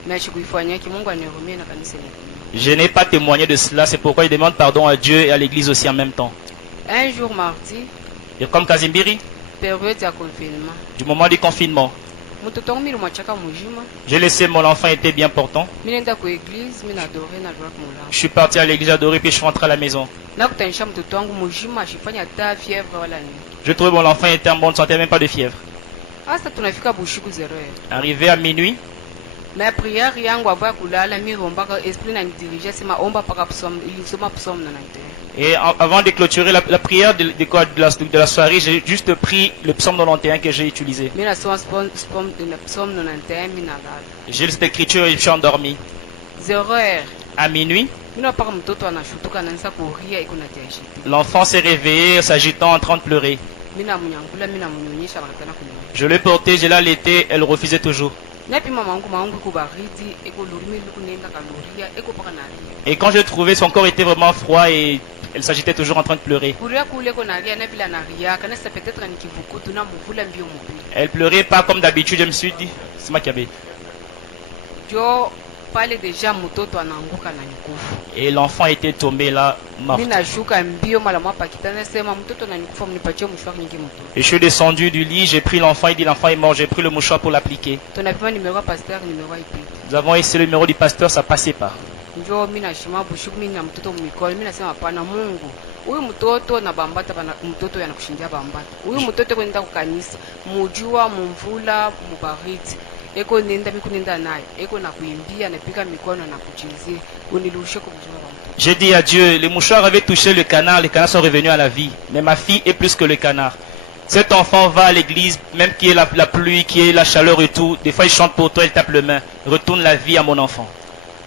Je n'ai pas témoigné de cela, c'est pourquoi je demande pardon à Dieu et à l'église aussi en même temps. Un jour mardi, et comme Kazimbiri, période de confinement. Du moment du confinement, j'ai laissé mon enfant, était bien portant. Je suis parti à l'église adorer puis je suis rentré à la maison. Je trouvais mon enfant était en bonne santé, même pas de fièvre. Arrivé à minuit, Na prière yangu ava kulala mirombaka esprit na dirige sema omba paka psaume ilisoma psaume 91. Et avant de clôturer la prière de la soirée, j'ai juste pris le psaume 91 que j'ai utilisé. Mina soma psaume 91 mina lala. J'ai cette écriture et je suis endormi. 0h. À minuit, Mina paka mtoto anashutuka anaanza kuria iko na tiaji. l'enfant s'est réveillé, s'agitant, en train de pleurer. Mina munyangula mina munyonyesha bakatana kunyonyesha. Je l'ai portée, je l'ai allaitée, elle refusait toujours. Et quand je trouvais, son corps était vraiment froid et elle s'agitait toujours en train de pleurer. Elle pleurait pas comme d'habitude, je me suis dit, c'est ma cabine. Et l'enfant était tombé là, mort. Et je suis descendu du lit, j'ai pris l'enfant, il dit l'enfant est mort, j'ai pris le mouchoir pour l'appliquer. Nous avons essayé le numéro du pasteur, ça passait pas. Huyu mtoto na bambata mtoto yanakushindia bambata. Huyu mtoto kwenda kukanisa, mujua mumvula mubaridi. Eko nenda mikunenda naye, eko na kuimbia na pika mikono na kuchezea. Unilirushe kwa mjua bambata. J'ai dit à Dieu, les mouchoirs avaient touché le canard, les canards sont revenus à la vie. Mais ma fille est plus que le canard. Cet enfant va à l'église, même qu'il y ait la pluie, qu'il y ait la chaleur et tout. Des fois il chante pour toi, il tape le main. Retourne la vie à mon enfant.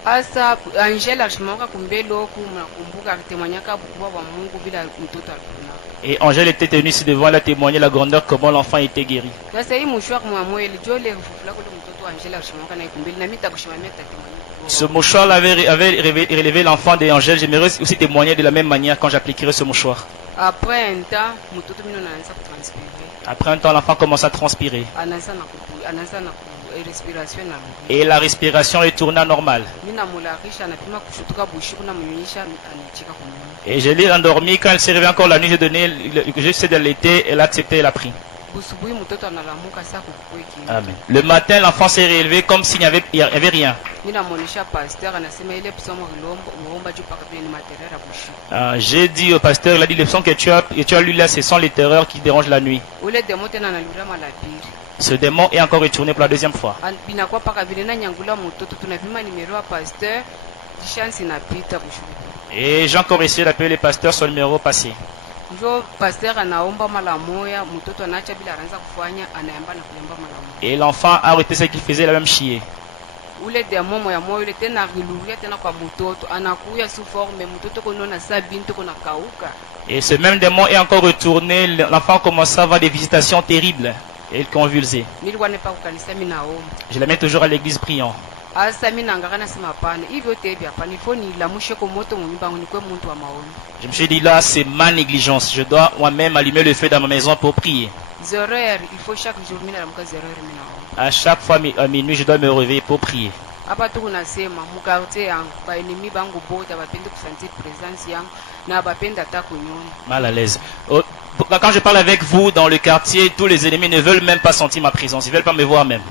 Asa Angela shimoka kumbelo kumbuka kutemanyaka bukubwa wa Mungu bila mtoto alipona. Et Angèle était tenue ici devant, elle a témoigné la grandeur comment l'enfant était guéri. Ce mouchoir avait relevé l'enfant d'Angèle. J'aimerais aussi témoigner de la même manière quand j'appliquerai ce mouchoir. Après un temps, l'enfant commence à transpirer. Et la respiration est tournée à normale. Et je l'ai endormi. Quand elle s'est réveillée encore la nuit, j'ai essayé de l'allaiter, elle a accepté, elle a pris. Amen. Le matin, l'enfant s'est réveillé comme s'il n'y avait rien. J'ai dit au pasteur, il a dit le son que tu as lu là, ce sont les terreurs qui dérangent la nuit. Ce démon est encore retourné pour la deuxième fois. Et j'ai encore essayé d'appeler le pasteur sur le numéro passé. Et l'enfant a arrêté ce qu'il faisait, il a même chié. Et ce même démon est encore retourné, l'enfant commence à avoir des visitations terribles. Et il convulsait. Je la mets toujours à l'église priant. Je me suis dit là, c'est ma négligence. Je dois moi-même allumer le feu dans ma maison pour prier. À chaque fois à minuit, je dois me réveiller pour prier. Mal à l'aise. Quand je parle avec vous dans le quartier, tous les ennemis ne veulent même pas sentir ma présence. Ils ne veulent pas me voir même.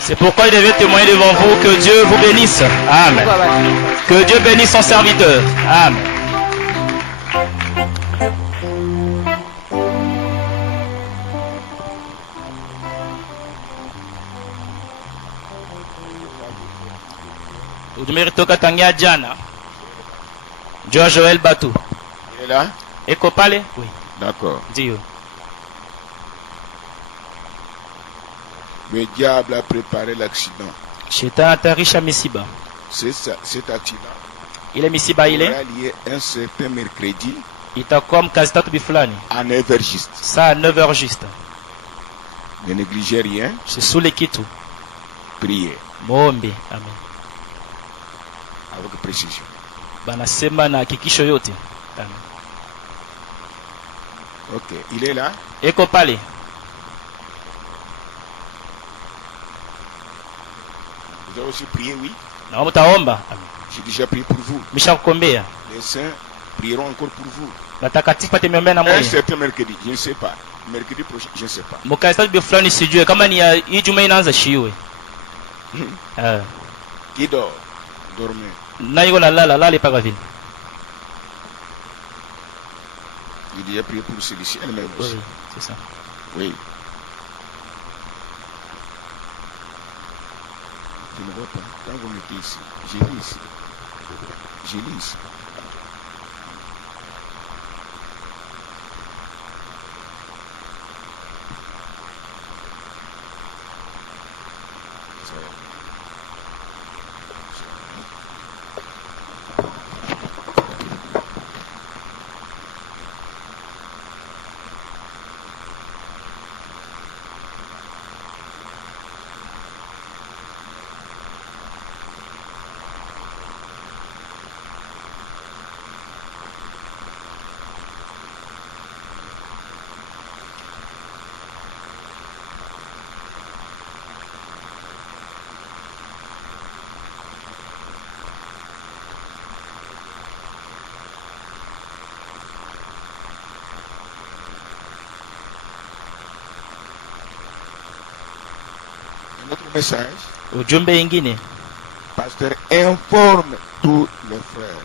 C'est pourquoi je devais témoigner devant vous que Dieu vous bénisse. Amen. Que Dieu bénisse son serviteur. Amen. Joël Batou. Il est là? Eko pale? Oui. D'accord. Dio. Le diable a préparé l'accident. Cet accident. Il est Misiba, il est un certain mercredi. Itakom Kazitatu Biflani. À 9h juste. Ça à 9h juste. Ne négligez rien. C'est sous les Kitu. Priez. Mombe. Amen. Avec précision. Banasema na hakikisho yote. Amen. Ok, il est là. Eko pale. Vous avez aussi prié, oui. Non, mutaomba. J'ai déjà prié pour vous. Misha kukombea. Les saints prieront encore pour vous. Watakatifu patemiombea na moyo. Un certain mercredi, je ne sais pas. Mercredi prochain, je ne sais pas. Mukasta bifulani sijue kama ni hii juma inaanza shiwe. Qui dort? Dormez. Na yuko lala paka vile. Il a prié pour celui-ci elle-même aussi. Oui, c'est ça. Oui. Je ne vois pas. Quand vous mettez ici, j'ai lu ici. J'ai lu ici. Notre message. Ujumbe ingine. Pasteur informe tous les frères.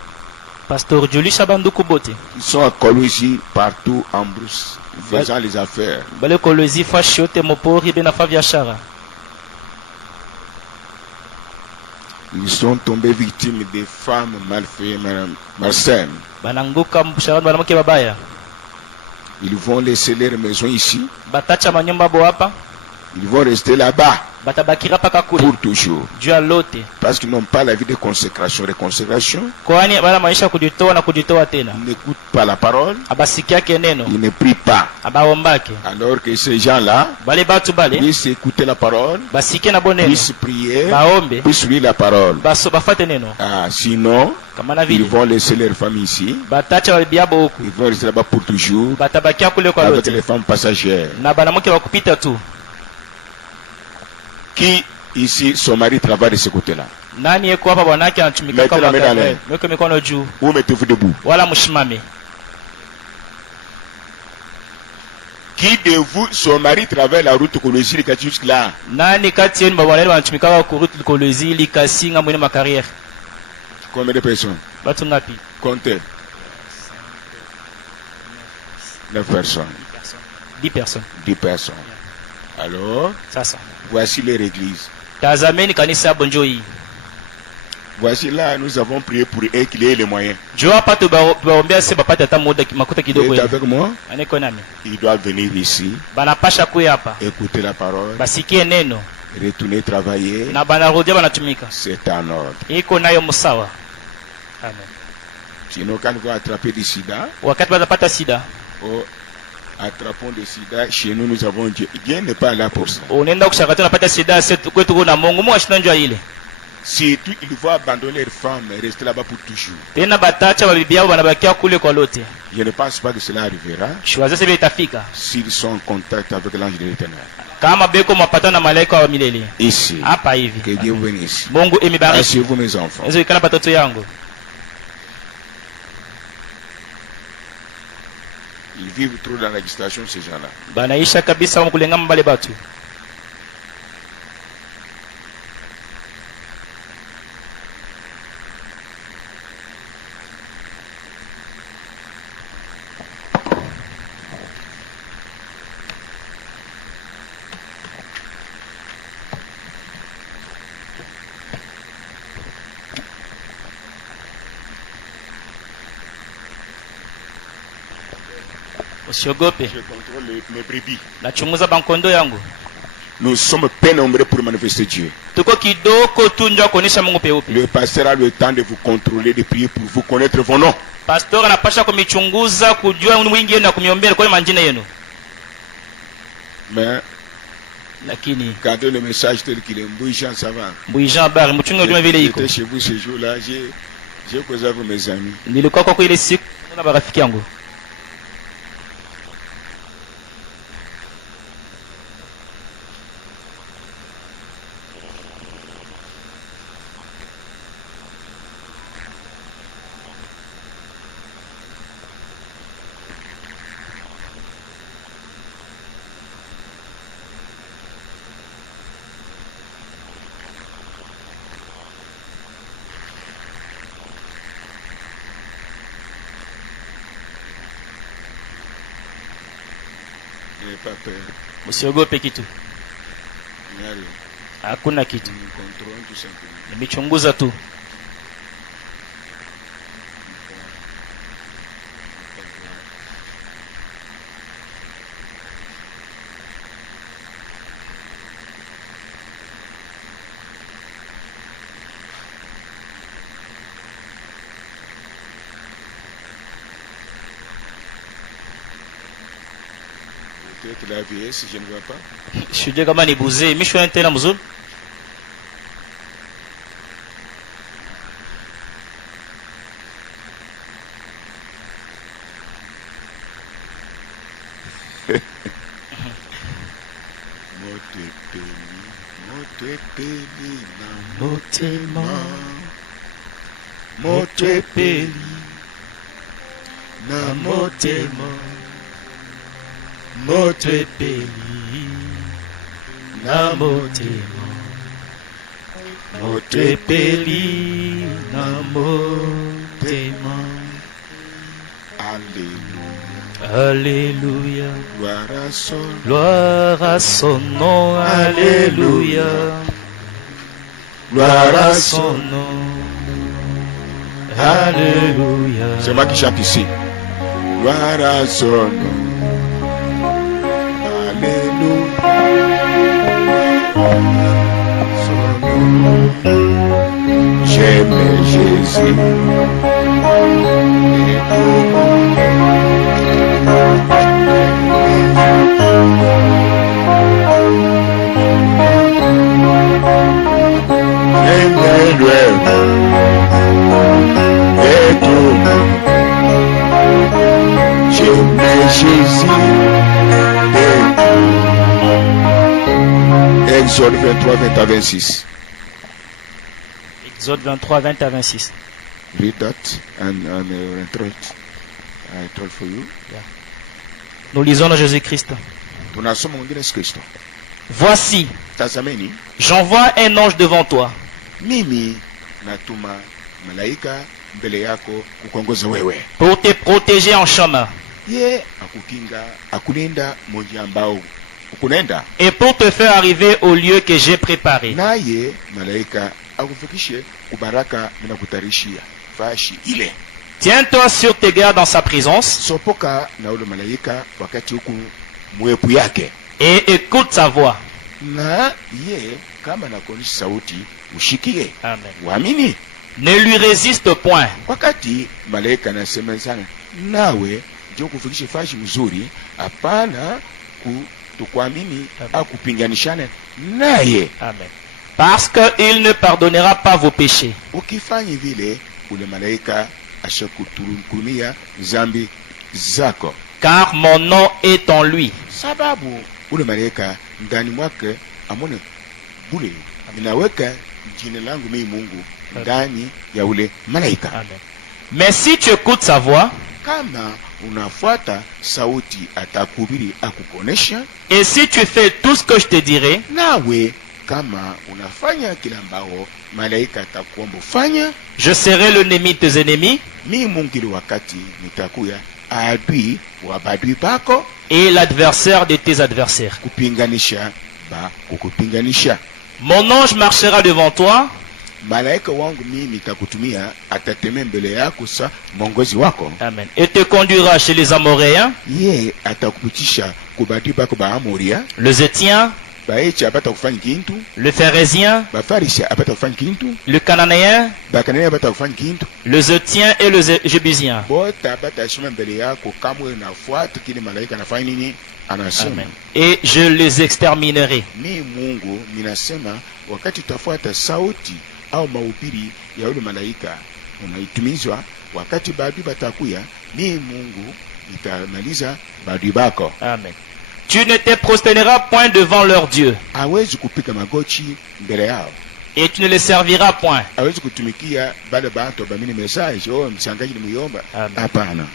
Pasteur julisha banduku bote. Ils sont à Colosie partout en brousse, faisant les affaires. Bale Colosie fashi yote mopori bena fa biashara. Ils sont tombés victimes des femmes malsaines. Bananguka mshahara banamuke babaya. Ils vont laisser leur maison ici. Batacha manyumba bo hapa. Ils vont rester là-bas pour toujours. Parce qu'ils n'ont pas la vie de consécration. Ils n'écoutent pas la parole. Ils ne prient pas. Alors que ces gens-là puissent écouter la parole, puissent prier, puissent lire la parole. Sinon, ils vont laisser leur famille ici. Ils vont rester là-bas pour toujours avec les femmes passagères. Qui ici, son mari travaille de ce côté-là? Mettez la main dans l'air. Ou mettez-vous debout. Qui de vous, son mari travaille la route Colosie jusque là? Combien de personnes? Comptez. 9 personnes. 10 personnes. 10 personnes. Alors, voici leur église. Voici là, nous avons prié pour eux qu'il ait les moyens. Il est avec moi. Il doit venir ici, écouter la parole, retourner travailler. C'est en ordre. Sinon, quand nous allons attraper du sida, attrapons le sida, chez nous, nous avons Dieu. Dieu n'est pas là pour ça. Surtout, il faut abandonner les femmes et rester là-bas pour toujours. Je ne pense pas que cela arrivera s'ils sont en contact avec l'ange de l'Éternel. Ici, que Dieu vous bénisse. Asseyez-vous, mes enfants. Ils vivent trop dans la distraction, ces gens-là. Je contrôle mes brebis. Nous sommes peu nombreux pour manifester Dieu. Le pasteur a le temps de vous contrôler, de prier pour vous connaître vos noms. Mais quand le message tel qu'il est, Mbouijan, ça va. J'étais chez vous ce jour-là, j'ai causé avec mes amis. Pas peur. Usiogope kitu. Hakuna kitu. Nimechunguza tu. Peut-être la vieillesse, je ne vois pas. Je dis kama ni buzee, mimi shwa tena mzuri. Alléluia. Gloire à son nom. Alléluia. Gloire à son nom. Alléluia. C'est moi qui chante ici. Gloire à son nom. Alléluia. J'aime Jésus. Exode 23, 20 à 26. Exode 23, 20 à 26. Read that and read it. I told for you. Yeah. Nous lisons dans Jésus-Christ. Voici, j'envoie un ange devant toi. Pour te protéger en chemin. Et pour te faire arriver au lieu que j'ai préparé. Tiens-toi sur tes gardes dans sa présence. Et écoute sa voix. Amen. Ne lui résiste point. Amen. Parce qu'il ne pardonnera pas vos péchés. Car mon nom est en lui. Mais si tu écoutes sa voix, et si tu fais tout ce que je te dirai, je serai l'ennemi de tes ennemis et l'adversaire de tes adversaires. Mon ange marchera devant toi. Amen. Et te conduira chez les Amoréens, les Étiens, le Pharésien, le Cananéen, les Étiens et les Jébusiens. Amen. Et je les exterminerai. Amen. Tu ne te prosterneras point devant leur Dieu. Et tu ne les serviras point. Amen.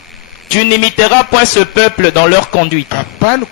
Tu n'imiteras point ce peuple dans leur conduite. Amen.